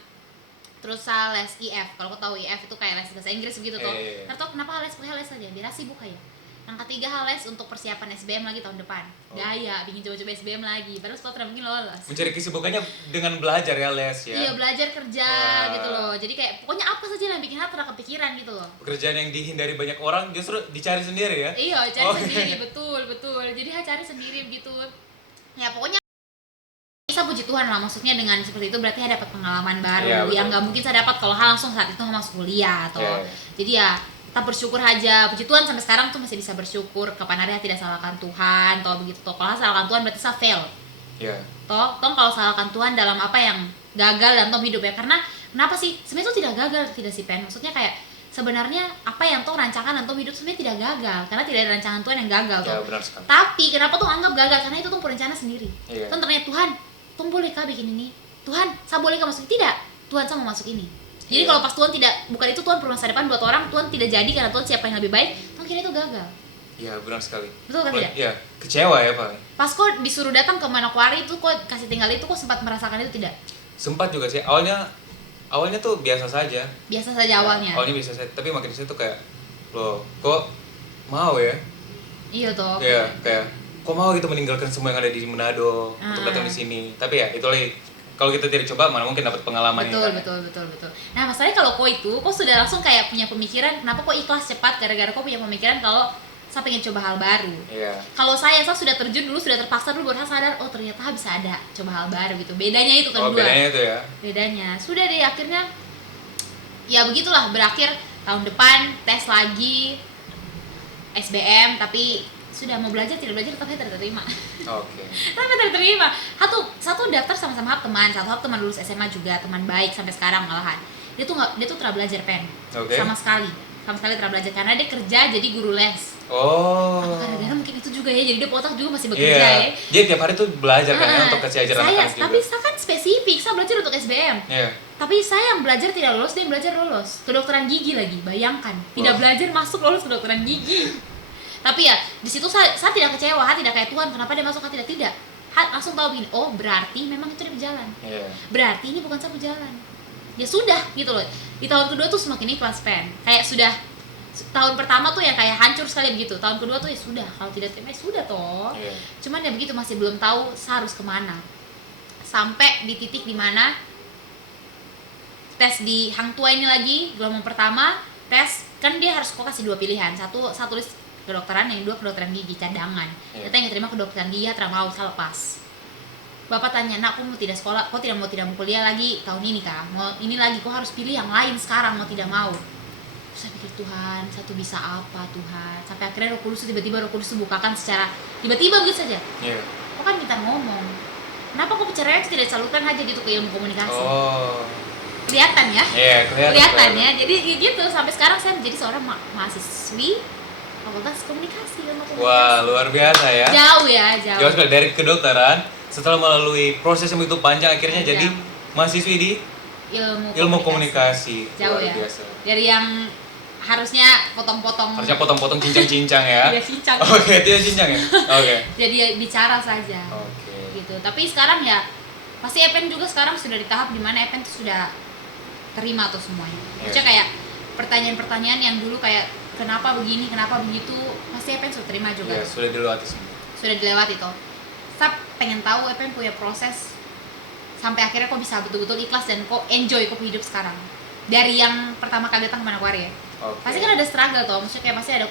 Terus saya les IF, kalau kau tahu IF itu kayak les bahasa Inggris begitu tuh. Nggak tahu kenapa les aja, dia sibuk aja. Yang ketiga hal les untuk persiapan SBM lagi tahun depan. Gaya, bikin coba-coba SBM lagi. Padahal sekolah mungkin lolos. Mencari kesibukannya dengan belajar ya les ya. Iya, belajar kerja gitu loh. Jadi kayak pokoknya apa saja yang bikin hati kepikiran gitu loh. Pekerjaan yang dihindari banyak orang justru dicari sendiri ya. Iya, cari sendiri, betul. Jadi cari sendiri begitu. Ya pokoknya bisa puji Tuhan lah, maksudnya dengan seperti itu berarti dapat pengalaman baru yang nggak mungkin saya dapat kalau langsung saat itu masuk kuliah atau jadi ya kita bersyukur aja, puji Tuhan sampai sekarang tuh masih bisa bersyukur. Kapan hari tidak salahkan Tuhan toh begitu toh, kalau salahkan Tuhan berarti saya fail toh kalau salahkan Tuhan dalam apa yang gagal dalam tom hidup ya. Karena kenapa sih sebenarnya itu tidak gagal tidak sih Pen, maksudnya kayak sebenarnya apa yang Tuh rancangan dalam hidup sebenarnya tidak gagal karena tidak ada rancangan Tuhan yang gagal toh. Tapi kenapa Tuh anggap gagal, karena itu Tuh perencana sendiri. Tuh ternyata Tuhan Tuh boleh kah bikin ini, Tuhan saya boleh kah masuk, tidak, Tuhan saya mau masuk ini. Jadi kalau pas Tuhan tidak, bukan itu Tuhan masa depan buat orang, Tuhan tidak jadi karena Tuhan siapa yang lebih baik, Tuhan kira itu gagal. Iya benar sekali. Betul kan tidak? Iya, kecewa ya Pak. Pas kok disuruh datang ke Manokwari itu kok kasih tinggal itu kok sempat merasakan itu tidak? Sempat juga sih, awalnya tuh biasa saja. Biasa saja awalnya. Awalnya biasa saja, tapi makin di situ kayak loh, kok mau ya? Iya toh. Iya, kayak kok mau gitu meninggalkan semua yang ada di Manado untuk datang di sini. Tapi ya itu lagi, kalau kita tidak coba mana mungkin dapat pengalaman. Betul. Nah masalahnya kalau kok sudah langsung kayak punya pemikiran, kenapa kok ikhlas cepat, gara-gara kok punya pemikiran kalau saya pengen coba hal baru. Kalau saya sudah terjun dulu, sudah terpaksa dulu baru sadar, oh ternyata bisa ada coba hal baru gitu. Bedanya itu kan dua. Bedanya itu ya. Bedanya. Sudah deh akhirnya ya begitulah, berakhir tahun depan tes lagi SBM, tapi sudah mau belajar tidak belajar tapi terterima. Tapi terterima. Satu daftar sama-sama teman, satu teman lulus SMA juga, teman baik sampai sekarang malahan. Dia tuh tidak belajar Pen. Sama sekali tidak belajar karena dia kerja jadi guru les. Karena mungkin itu juga ya, jadi dia otak juga masih bekerja ya. Dia tiap hari tuh belajar kan ya untuk kasih ajaran anak-anak juga. Tapi saya kan spesifik, saya belajar untuk SBM. Tapi saya yang belajar tidak lolos, dia yang belajar lolos. Kedokteran gigi lagi, bayangkan. Tidak belajar masuk lolos kedokteran gigi. Tapi ya di situ saya tidak kecewa, tidak kayak Tuhan kenapa dia masuk tidak. Langsung tahu begini, oh berarti memang itu dia berjalan. Berarti ini bukan saya berjalan. Ya sudah gitu loh. Di tahun kedua tuh semakin ikhlas Pen. Kayak sudah tahun pertama tuh ya kayak hancur sekali begitu. Tahun kedua tuh ya sudah, kalau tidak terima ya sudah toh. Cuman ya begitu, masih belum tahu saya harus kemana. Sampai di titik dimana tes di Hang Tua ini lagi gelombang pertama tes kan dia harus kasih dua pilihan, satu list kedokteran, yang dua kedokteran gigi cadangan. Kita yang terima kedokteran gigi terang mau saya lepas. Bapak tanya, nak, aku mau tidak sekolah, kok tidak mau kuliah lagi tahun ini kah? Mau ini lagi, kok harus pilih yang lain sekarang, mau tidak mau. Terus saya pikir Tuhan, satu bisa apa Tuhan? Sampai akhirnya Roh Kudus tiba-tiba bukakan secara tiba-tiba begitu saja. Kok kan minta ngomong. Kenapa kok bicaranya tidak salurkan aja gitu ke ilmu komunikasi? Kelihatan ya? Kelihatan ya. Jadi gitu sampai sekarang saya menjadi seorang mahasiswi Fakultas Komunikasi. Wah, luar biasa ya. Jauh sekali dari kedokteran, setelah melalui proses yang begitu panjang akhirnya jadi mahasiswi di ilmu komunikasi. Jauh luar ya. Biasa. Dari yang harusnya potong-potong cincang-cincang ya. Iya, cincang. Tidak cincang ya. Jadi bicara saja. Gitu. Tapi sekarang ya pasti Epen juga sekarang sudah di tahap dimana Epen tuh sudah terima tuh semuanya. Maksudnya kayak pertanyaan-pertanyaan yang dulu kayak kenapa begini, kenapa begitu, pasti Epen sudah terima juga. Sudah dilewati semua. Sudah dilewati toh. Saya pengen tahu Epen punya proses sampai akhirnya kok bisa betul-betul ikhlas dan kok enjoy kok hidup sekarang. Dari yang pertama kali datang ke Manokwari ya. Pasti kan ada struggle toh, maksudnya kayak pasti ada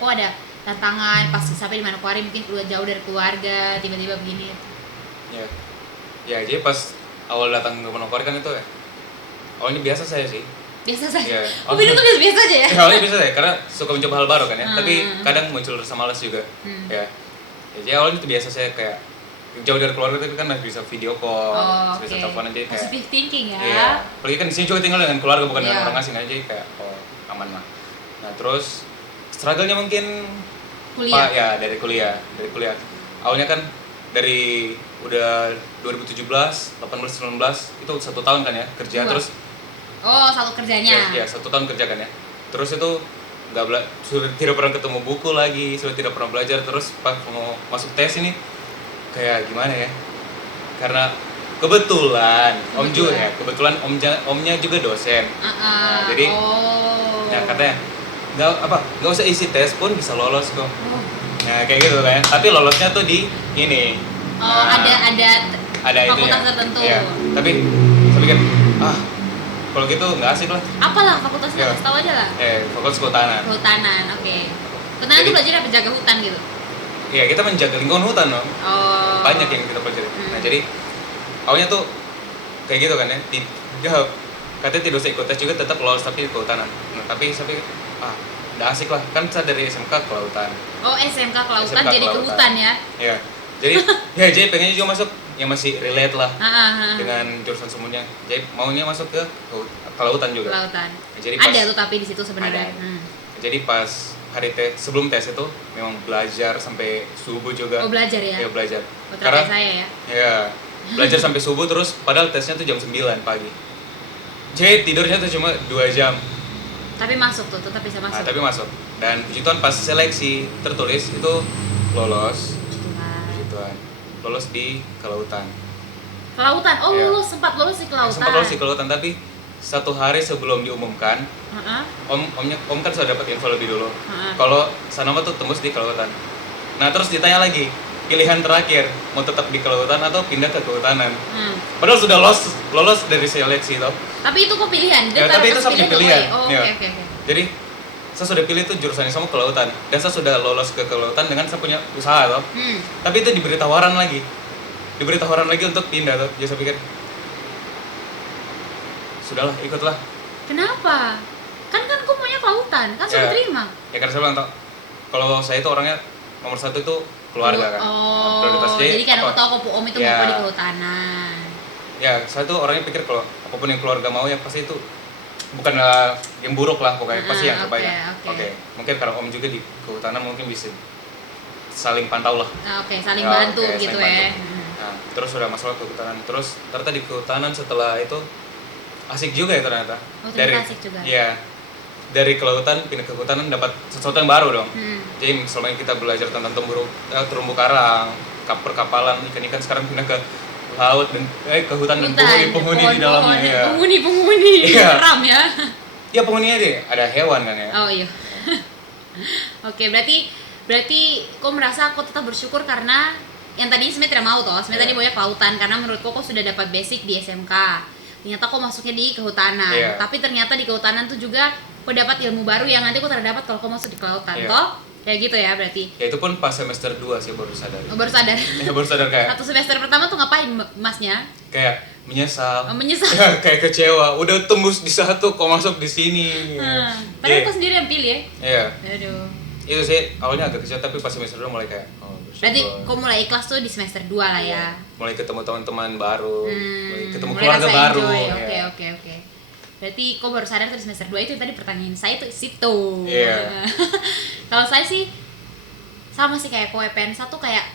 tantangan pas sampai di Manokwari mungkin keluar jauh dari keluarga, tiba-tiba begini. Jadi pas awal datang ke Manokwari kan itu ya. Awalnya biasa saya sih. Biasa saja. Hidup tuh biasa aja ya. Awalnya biasa saya karena suka mencoba hal baru kan ya. Tapi kadang muncul rasa malas juga. Jadi awalnya itu biasa saya kayak jauh dari keluarga tapi kan masih bisa video call, bisa teleponan jadi kayak positive thinking ya. Iya. Apalagi kan di sini juga tinggal dengan keluarga bukan dengan orang asing aja jadi kayak aman lah. Nah, terus struggle-nya mungkin kuliah. Dari kuliah. Awalnya kan dari udah 2017, 18, 19 itu 1 tahun kan ya kerja. Terus satu kerjanya. Iya, 1 tahun kerja kan ya. Terus itu sudah tidak pernah ketemu buku lagi, sudah tidak pernah belajar. Terus pas mau masuk tes ini kayak gimana ya? Karena kebetulan omnya juga dosen. Jadi katanya nggak usah isi tes pun bisa lolos kok. Nah kayak gitu kan, tapi lolosnya tuh di ini. Ada itu fakultas ya. tertentu. Iya. Tapi saya pikir kalau gitu nggak asik lah. Apalah fakultasnya? Iya. Kasih tahu aja lah. Fakultas kehutanan. Kehutanan, oke. Kehutanan Jadi- tuh belajar penjaga hutan gitu. Iya, kita menjaga lingkungan hutan dong. Oh. Banyak yang kita pelajari. Nah jadi awalnya tuh kayak gitu kan ya. Katanya tidak usah ikut tes juga tetap lolos tapi di kehutanan. Nah, tapi saya pikir nggak asik lah, kan saya dari SMK kelautan. Oh, SMK kelautan SMK jadi ke kelautan. hutan ya. Iya. Jadi jadi pengennya juga masuk yang masih relate lah dengan jurusan semuanya. Jadi maunya masuk ke kelautan juga. Kelautan. Nah, jadi Ada tuh tapi di situ sebenarnya. Ada. Jadi pas hari tes, sebelum tes itu memang belajar sampai subuh juga. Oh, belajar ya? Iya, belajar. Putra kayak saya ya. Iya. Belajar sampai subuh terus padahal tesnya tuh jam 9 pagi. Jadi tidurnya tuh cuma 2 jam. Tapi masuk tuh, tetap bisa masuk. Nah, tapi masuk. Dan puji Tuhan pas seleksi tertulis itu lolos. Puji Tuhan. Lolos di kelautan. Kelautan. Oh, Iya. lulus sempat lulus di kelautan. Sempat lolos di kelautan tapi 1 hari sebelum diumumkan, Om kan sudah dapat info lebih dulu. Kalau Sanoma tuh tembus di kelautan. Nah, terus ditanya lagi, pilihan terakhir mau tetap di kelautan atau pindah ke kehutanan. Padahal sudah lolos dari seleksi toh. Tapi itu kok pilihan? Ya, tapi itu sama pilihan. Oh, Ya. oke. Jadi saya sudah pilih tuh jurusan yang sama kelautan dan saya sudah lolos ke kelautan dengan saya punya usaha toh. Tapi itu diberi tawaran lagi untuk pindah toh. Jadi saya pikir sudahlah, ikutlah. Kenapa? Kan kok maunya kelautan, kan sudah terima. Ya karena saya bilang toh, kalau saya itu orangnya nomor 1 itu keluarga kan. Prioritas Jadi kan aku tahu kok Om itu Ya. mau di kehutanan. Ya, saya tuh orangnya pikir kalau apapun yang keluarga mau ya pasti itu bukanlah yang buruk lah, pokoknya pasti yang terbaik. Oke. Mungkin karena Om juga di kehutanan mungkin bisa saling pantau lah. Oke, saling Ya, bantu oke, gitu saling ya. bantu. Nah, terus udah masuk ke kehutanan. Terus ternyata di kehutanan setelah itu asik juga ya ternyata. Oh, ternyata asik juga. Iya. Dari kelautan pindah ke kehutanan dapat sesuatu yang baru dong. Jadi selama ini kita belajar tentang terumbu karang, perkapalan, ikan-ikan, sekarang pindah ke laut dan ke hutan dan penghuni di dalamnya ya. Penghuni Iya. seram ya. Ya penghuninya deh, ada hewan kan ya. Oh iya. Oke, berarti kok merasa kok tetap bersyukur karena yang tadi sebenarnya tidak mau toh. Sebenarnya tadi maunya kelautan karena menurut kok sudah dapat basic di SMK. Ternyata kok masuknya di kehutanan. Iya. Tapi ternyata di kehutanan tuh juga kok dapat ilmu baru yang nanti kok terdapat kalau kok masuk di kelautan Iya. toh. Kayak gitu ya berarti. Ya itu pun pas semester 2 sih baru sadar. Oh, baru sadar. Ya baru sadar kayak Satu semester pertama tuh ngapain masnya? kayak menyesal. Menyesal. Ya, kayak kecewa, udah tembus di 1 kok masuk di sini. Padahal Iya. kok sendiri yang pilih ya. Iya. Aduh. Itu sih awalnya agak kecewa tapi pas semester 2 mulai kayak bersyukur. Berarti kok mulai ikhlas tuh di semester 2 lah ya. Mulai ketemu teman-teman baru, mulai ketemu Mulai keluarga rasa baru. enjoy. ya. Oke. Berarti kok baru sadar tuh di semester 2 itu tadi pertanyaan saya tuh situ. Iya. Kalau saya sih sama sih kayak kowe PN1 kayak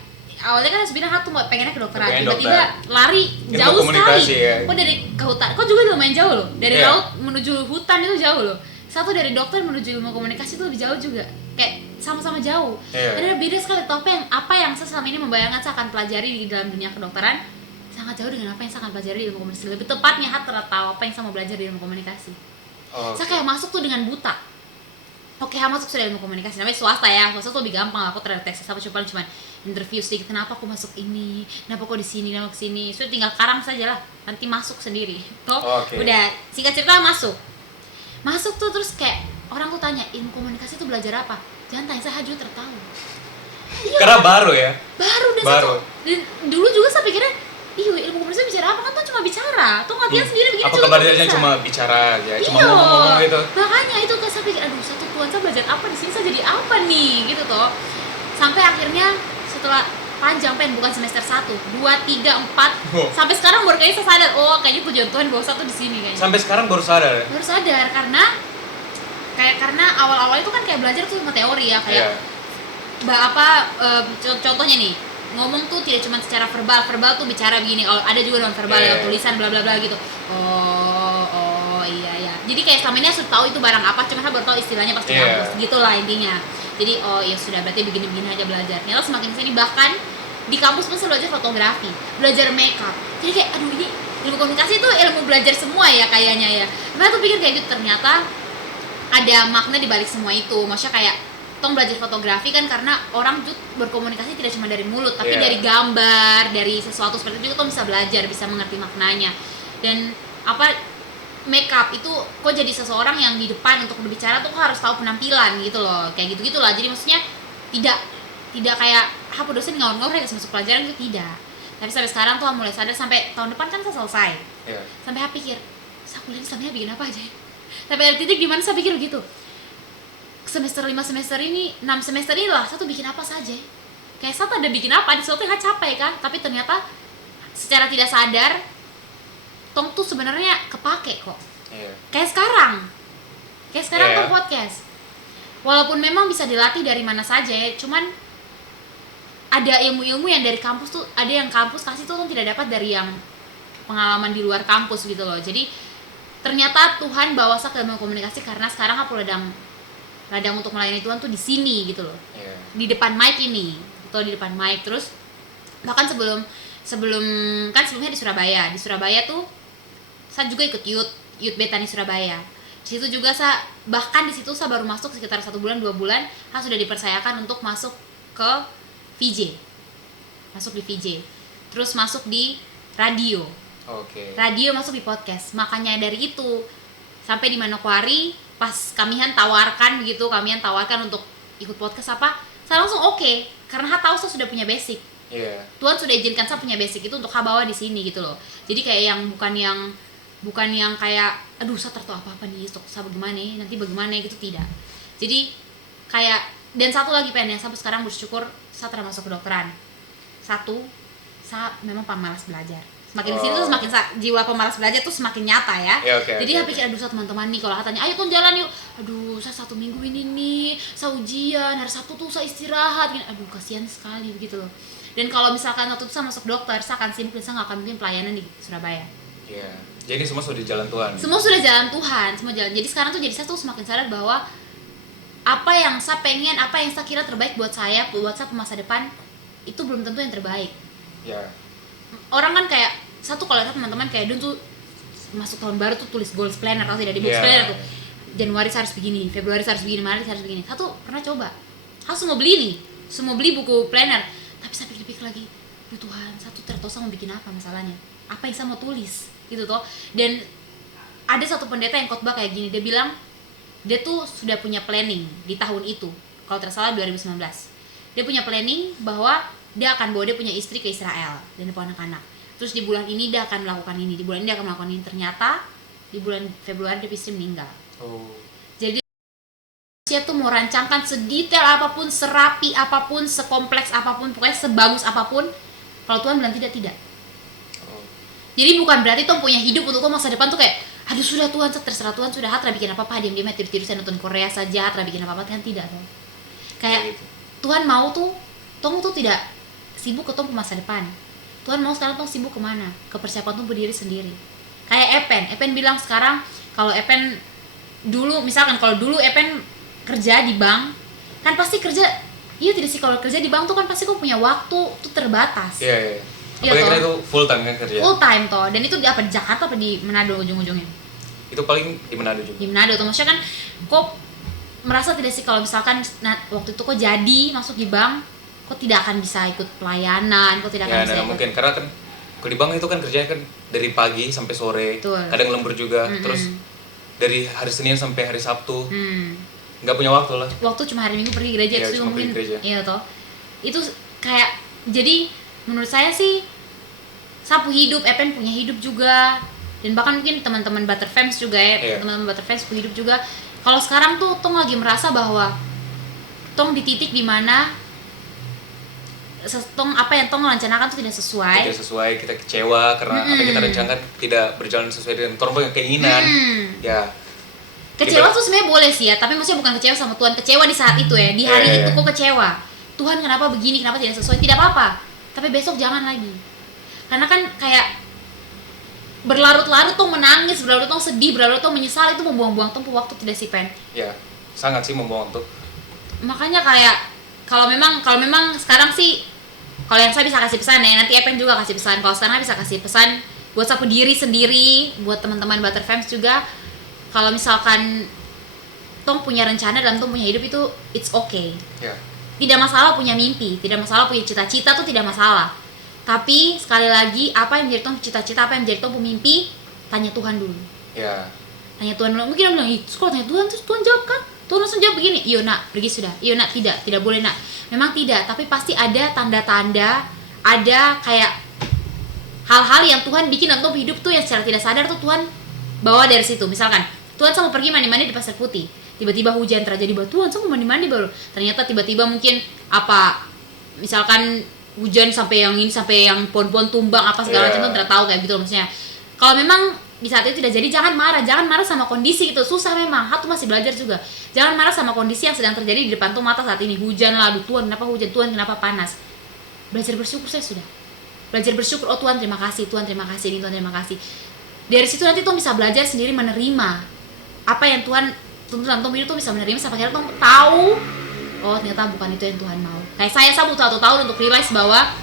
awalnya kan sebenarnya tuh pengennya ke dokteran, Pengen tiba-tiba dokter. lari Ilmu jauh sekali. komunikasi, ya. Kok dari ke hutan, kok juga lumayan jauh loh. Dari Iya. laut menuju hutan itu jauh loh. Satu dari dokter menuju ilmu komunikasi itu lebih jauh juga. Kayak sama-sama jauh. Iya. Ada beda sekali tuh apa yang saya selama ini membayangkan saya akan pelajari di dalam dunia kedokteran sangat jauh dengan apa yang saya akan pelajari di ilmu komunikasi. Lebih tepatnya tahu apa yang saya mau belajar di ilmu komunikasi. Saya kayak masuk tuh dengan buta. Oke, masuk sudah ilmu komunikasi. Namanya swasta ya. Swasta tuh lebih gampang. Aku terhadap teks apa cuma interview sedikit. Kenapa aku masuk ini? Kenapa aku di sini? Kenapa ke sini? Sudah tinggal karang saja lah. Nanti masuk sendiri. Tuh, udah singkat cerita masuk. Masuk tuh terus kayak orang tuh tanya, ilmu komunikasi tuh belajar apa? Jangan tanya saya juga tertahu. Karena baru ya. Baru. Dan dulu juga saya pikirnya, ilmu komunikasi bicara apa? Kan tuh cuma bicara. Tuh latihan sendiri begini Apa juga kabarnya bisa. cuma bicara aja, cuma Iya. ngomong-ngomong gitu. Makanya itu kan saya pikir, aduh satu Tuhan saya belajar apa di sini, saya jadi apa nih gitu toh. Sampai akhirnya setelah panjang bukan semester 1, 2, 3, 4 sampai sekarang baru kayaknya saya sadar, oh kayaknya tujuan Tuhan bawa satu di sini kayaknya. Sampai sekarang baru sadar ya? Baru sadar karena awal-awal itu kan kayak belajar tuh cuma teori ya kayak contohnya nih ngomong tuh tidak cuma secara verbal tuh bicara begini, kalau ada juga non verbal lewat tulisan bla bla bla gitu. Oh iya jadi kayak selama ini aku tahu itu barang apa, cuma saya baru tahu istilahnya pas di kampus gitulah intinya. Jadi oh ya sudah, berarti begini aja belajar. Ternyata semakin sini bahkan di kampus pun saya belajar fotografi, belajar makeup. Jadi kayak aduh, ini ilmu komunikasi itu ilmu belajar semua ya kayaknya ya. Nah tuh pikir kayak gitu, ternyata ada makna di balik semua itu. Maksudnya kayak tong belajar fotografi kan karena orang tuh berkomunikasi tidak cuma dari mulut tapi Yeah. dari gambar, dari sesuatu seperti itu juga tong bisa belajar, bisa mengerti maknanya. Dan apa makeup itu kok jadi seseorang yang di depan untuk berbicara tuh kok harus tahu penampilan gitu loh, kayak gitu-gitulah. Jadi maksudnya tidak kayak apa dosen ngawur-ngawur ya masuk pelajaran itu tidak. Tapi sampai sekarang tuh mulai sadar, sampai tahun depan kan saya selesai. Yeah. Sampai saya pikir, saya kuliah ini sebenarnya bikin apa aja ya? Sampai ada titik dimana saya pikir begitu. Semester 5 semester ini, 6 semester ini lah, saya tuh bikin apa saja. Kayak saya tuh ada bikin apa, di suatu yang capek kan. Tapi ternyata secara tidak sadar, tong tuh sebenarnya kepake kok. Yeah. Kayak sekarang Yeah. tuh podcast. Walaupun memang bisa dilatih dari mana saja ya, cuman ada ilmu-ilmu yang dari kampus tuh, ada yang kampus kasih tuh tidak dapat dari yang pengalaman di luar kampus gitu loh. Jadi ternyata Tuhan bawa saya ke ilmu komunikasi karena sekarang aku ladang untuk melayani Tuhan tuh di sini gitu loh. Yeah. Di depan mic ini, atau di depan mic. Terus bahkan sebelum kan sebelumnya di Surabaya tuh saya juga ikut youth Betani Surabaya. Di situ juga bahkan di situ saya baru masuk sekitar 1 bulan 2 bulan, saya sudah dipercayakan untuk masuk ke VJ. Masuk di VJ. Terus masuk di radio. Oke. Radio, masuk di podcast. Makanya dari itu sampai di Manokwari pas kamihan tawarkan untuk ikut podcast saya langsung oke, karena tahu saya sudah punya basic. Iya. Tuhan sudah izinkan saya punya basic itu untuk bawa di sini gitu loh. Jadi kayak yang bukan yang kayak aduh saya tahu apa nih, stok saya bagaimana nanti bagaimana gitu, tidak. Jadi kayak, dan satu lagi yang sampai sekarang bersyukur saya termasuk kedokteran. Satu, saya memang pemalas belajar. Semakin di sini tuh semakin jiwa pemalas belajar tuh semakin nyata ya. Jadi saya pikir aduh saya teman-teman nih kalau katanya ayo tuh jalan yuk. Aduh saya 1 minggu ini nih, saya ujian, hari Sabtu tuh saya istirahat. Aduh kasihan sekali begitu loh. Dan kalau misalkan waktu itu saya masuk dokter, saya akan simpel, saya nggak akan bikin pelayanan di Surabaya. Iya. Jadi semua sudah di jalan Tuhan. Semua sudah jalan Tuhan, semua jalan. Jadi sekarang tuh jadi saya tuh semakin sadar bahwa apa yang saya pengen, apa yang saya kira terbaik buat saya masa depan itu belum tentu yang terbaik. Iya. Orang kan kayak satu, kalau lihat teman-teman kayak Don tuh masuk tahun baru tuh tulis goals planner atau tidak di box planner tuh. Januari saya harus begini, Februari saya harus begini, Maret saya harus begini. Satu pernah coba, harus mau beli buku planner. Tapi saya pikir-pikir lagi, duh Tuhan, satu tertosa mau bikin apa masalahnya? Apa yang saya mau tulis? Gitu toh. Dan ada satu pendeta yang khotbah kayak gini, dia bilang dia tuh sudah punya planning di tahun itu, kalau tidak salah 2019. Dia punya planning bahwa dia punya istri ke Israel dan dia punya anak-anak. Terus di bulan ini dia akan melakukan ini, di bulan ini dia akan melakukan ini. Ternyata di bulan Februari dia istri meninggal. Jadi dia tuh mau rancangkan sedetail apapun, serapi apapun, sekompleks apapun, pokoknya sebagus apapun, kalau Tuhan bilang tidak. Jadi bukan berarti Tom punya hidup untuk masa depan tuh kayak aduh sudah Tuhan, terserah Tuhan, sudah Hatra bikin apa-apa, diam-diam tidur-tidur saya nonton Korea saja, Hatra bikin apa-apa, kan tidak Tom. Kayak gitu. Tuhan mau tuh Tom tuh tidak sibuk ke Tom ke masa depan. Tuhan mau sekarang Tom sibuk kemana? Ke persiapan Tom berdiri sendiri. Kayak Epen bilang sekarang kalau Epen dulu, misalkan kalau dulu Epen kerja di bank, kan pasti kerja, iya tidak sih, kalau kerja di bank tuh kan pasti kok punya waktu tuh terbatas. Iya. Apalagi karena itu full time kan kerja. Full time toh, dan itu di Jakarta apa di Manado ujung-ujungnya? Itu paling di Manado juga. Di Manado tuh, maksudnya kan kok merasa tidak sih kalau misalkan waktu itu kok jadi masuk di bank, kok tidak akan bisa ikut pelayanan, kok tidak akan bisa ikut. Mungkin karena kan kalau di bank itu kan kerjanya kan dari pagi sampai sore. Betul. Kadang lembur juga, terus dari hari Senin sampai hari Sabtu. Nggak punya waktu lah. Waktu cuma hari Minggu pergi gereja, itu cuma mungkin gereja. Iya toh. Itu kayak, jadi menurut saya sih Sapu hidup, Epen punya hidup juga, dan bahkan mungkin teman-teman Butterfans juga ya, teman-teman Butterfans punya hidup juga. Kalau sekarang tuh Tong lagi merasa bahwa Tong di titik dimana apa yang Tong rencanakan tuh tidak sesuai, kita kecewa karena apa yang kita rencanakan tidak berjalan sesuai dengan Tong punya keinginan. Ya. Kecewa tuh sebenarnya boleh sih ya, tapi maksudnya bukan kecewa sama Tuhan, kecewa di saat itu ya, di hari itu kok kecewa. Tuhan kenapa begini, kenapa tidak sesuai, tidak apa-apa. Tapi besok jangan lagi. Karena kan kayak berlarut-larut tuh menangis, berlarut tuh sedih, berlarut tuh menyesal, itu membuang-buang tuh waktu tidak sih Pen? Ya, sangat sih membuang waktu. Makanya kayak kalau memang sekarang sih, kalau yang saya bisa kasih pesan ya, nanti Epen juga kasih pesan. Kalau sekarang bisa kasih pesan buat sapu diri sendiri, buat teman-teman Butterfans juga. Kalau misalkan tong punya rencana dalam tong punya hidup itu it's okay. Ya. Tidak masalah punya mimpi, tidak masalah punya cita-cita tuh tidak masalah. Tapi sekali lagi apa yang menjadi tong cita-cita, apa yang menjadi tong mimpi, tanya Tuhan dulu. Ya. Tanya Tuhan dulu. Mungkin orang bilang, "Ih, kalau tanya Tuhan terus Tuhan jawab kan?" Tuhan langsung jawab begini, "Iyo nak, pergi sudah." "Iyo nak, tidak boleh nak." Memang tidak, tapi pasti ada tanda-tanda, ada kayak hal-hal yang Tuhan bikin dalam tong hidup tuh yang secara tidak sadar tuh Tuhan bawa dari situ. Misalkan Tuhan sama pergi mandi-mandi di pasir putih, tiba-tiba hujan terjadi, Tuhan sama mandi-mandi baru ternyata tiba-tiba mungkin apa, misalkan hujan sampai yang ini, sampai yang pohon-pohon tumbang apa segala macam tuh tidak tahu kayak gitu maksudnya. Kalau memang di saat itu tidak jadi, jangan marah sama kondisi itu, susah memang. Hatu masih belajar juga. Jangan marah sama kondisi yang sedang terjadi di depan tuh mata saat ini. Hujan lah, aduh Tuhan kenapa hujan, Tuhan kenapa panas. Belajar bersyukur saya sudah. Belajar bersyukur, oh Tuhan terima kasih, Tuhan terima kasih ini, Tuhan terima kasih. Dari situ nanti tuh bisa belajar sendiri menerima apa yang Tuhan tuntut dalam tuh hidup tuh, bisa menerima sampai akhirnya tuh tahu, oh ternyata bukan itu yang Tuhan mau. Kayak saya butuh 1 tahun untuk realize bahwa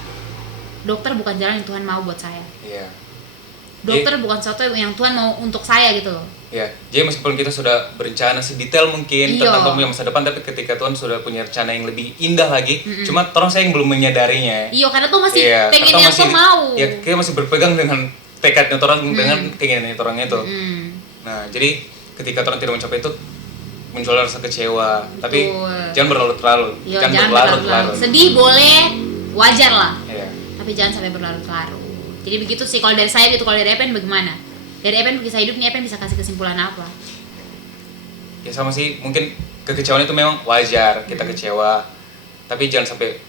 dokter bukan jalan yang Tuhan mau buat saya. Iya. Dokter bukan sesuatu yang Tuhan mau untuk saya gitu loh. Ya, jadi meskipun kita sudah berencana sedetail mungkin tentang punya masa depan, tapi ketika Tuhan sudah punya rencana yang lebih indah lagi, cuma orang saya yang belum menyadarinya. Iya, karena tuh masih pengen yang tuh mau. Ya, kita masih berpegang dengan tekadnya orang, dengan keinginan orang itu. Nah, jadi ketika orang tidak mencapai itu, muncul rasa kecewa. Betul. Tapi jangan berlarut-larut. Jangan berlarut-larut. Sedih boleh, wajar lah. Iya. Tapi jangan sampai berlarut-larut. Jadi begitu sih kalau dari saya gitu. Kalau dari Epen bagaimana? Dari Epen kisah hidupnya, Epen bisa kasih kesimpulan apa? Ya sama sih, mungkin kekecewaan itu memang wajar, kita kecewa. Tapi jangan sampai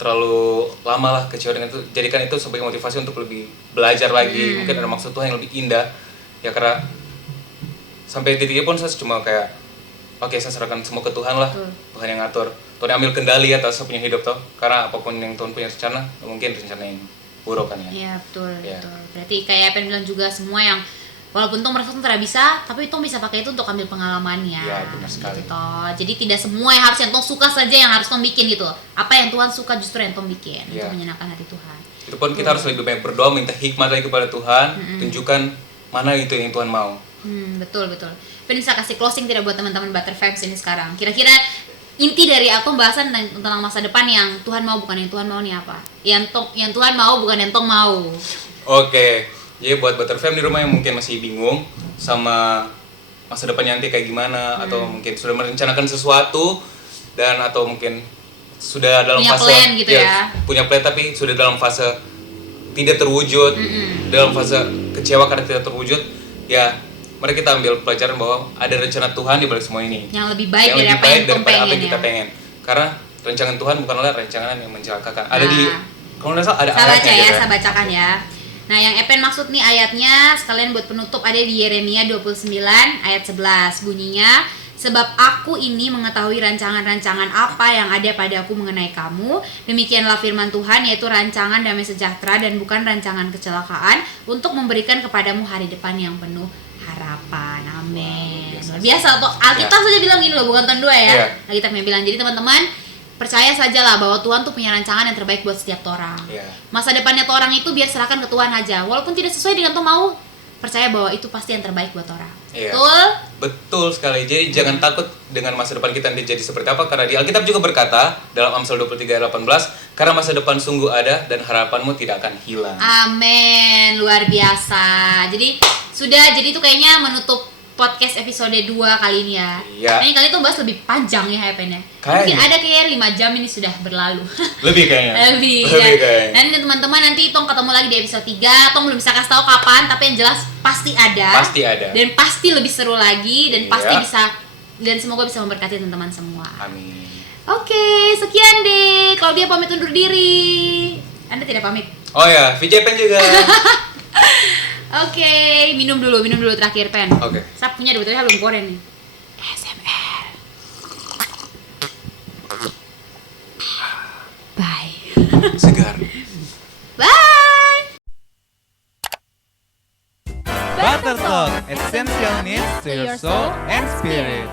terlalu lama lah kecewa dengan itu. Jadikan itu sebagai motivasi untuk lebih belajar lagi. Mungkin ada maksud Tuhan yang lebih indah. Ya karena sampai titiknya pun saya cuma kayak, oke, saya serahkan semua ke Tuhan lah. Tuhan yang ngatur. Tuhan yang ambil kendali atas saya punya hidup toh. Karena apapun yang Tuhan punya rencana, mungkin rencana yang buruk kan ya. Iya betul. Berarti kayak Pen bilang juga, semua yang walaupun Tong merasa Tong tidak bisa, tapi Tong bisa pakai itu untuk ambil pengalamannya. Iya benar sekali. Gitu. Jadi tidak semua yang harus yang Tong suka saja yang harus Tong bikin gitu. Apa yang Tuhan suka justru yang Tong bikin untuk menyenangkan hati Tuhan. Itu pun kita harus lebih banyak berdoa, minta hikmat lagi kepada Tuhan, tunjukkan mana itu yang Tuhan mau. Betul. Pen bisa kasih closing tidak buat teman-teman Butter Vibes ini sekarang. Kira-kira inti dari aku pembahasan tentang masa depan yang Tuhan mau bukan yang Tuhan mau nih apa? Yang Tuhan mau bukan yang Tong mau. Oke. Jadi buat Butter Fam di rumah yang mungkin masih bingung sama masa depannya nanti kayak gimana, atau mungkin sudah merencanakan sesuatu dan atau mungkin sudah dalam punya fase plan gitu punya plan tapi sudah dalam fase tidak terwujud, dalam fase kecewa karena tidak terwujud, ya mari kita ambil pelajaran bahwa ada rencana Tuhan di balik semua ini. Yang lebih baik dari apa yang kita pengen. Karena rancangan Tuhan bukanlah rancangan yang mencelakakan. Ada di, kalau nggak salah ada ayatnya. Baca ya, saya bacakan ya. Nah, yang Epen maksud nih ayatnya, sekalian buat penutup, ada di Yeremia 29 ayat 11. Bunyinya, sebab aku ini mengetahui rancangan-rancangan apa yang ada padaku mengenai kamu. Demikianlah firman Tuhan, yaitu rancangan damai sejahtera dan bukan rancangan kecelakaan, untuk memberikan kepadamu hari depan yang penuh harapan. Amin. Luar biasa. Alkitab saja bilang gini loh, bukan tahun 2 ya. Alkitab yang bilang. Jadi teman-teman, percaya sajalah bahwa Tuhan tuh punya rancangan yang terbaik buat setiap orang. Masa depannya tuh orang itu biar serahkan ke Tuhan aja. Walaupun tidak sesuai dengan tuh mau, percaya bahwa itu pasti yang terbaik buat orang. Betul? Betul sekali. Jadi jangan takut dengan masa depan kita nanti jadi seperti apa, karena di Alkitab juga berkata dalam Amsal 23 ayat 18, karena masa depan sungguh ada dan harapanmu tidak akan hilang. Amin. Luar biasa. Jadi itu kayaknya menutup podcast episode 2 kali ini ya. Nah, ini kali itu bahas lebih panjang ya Epen ya. Mungkin ada kayak 5 jam ini sudah berlalu. Lebih kayaknya. Lebih kayaknya. Nanti teman-teman, nanti Tong ketemu lagi di episode 3. Tong belum bisa kasih tahu kapan, tapi yang jelas pasti ada. Pasti ada. Dan pasti lebih seru lagi, dan pasti bisa, dan semoga bisa memberkati teman-teman semua. Amin. Oke, sekian deh. Kalau dia pamit undur diri. Anda tidak pamit. Oh ya, VJ Pen juga. Oke, minum dulu terakhir Pen. Oke. Saya punya dua, tapi saya belum koren nih. ASMR. Bye. Segar. Bye. Butter Talk, essential needs to your soul and spirit.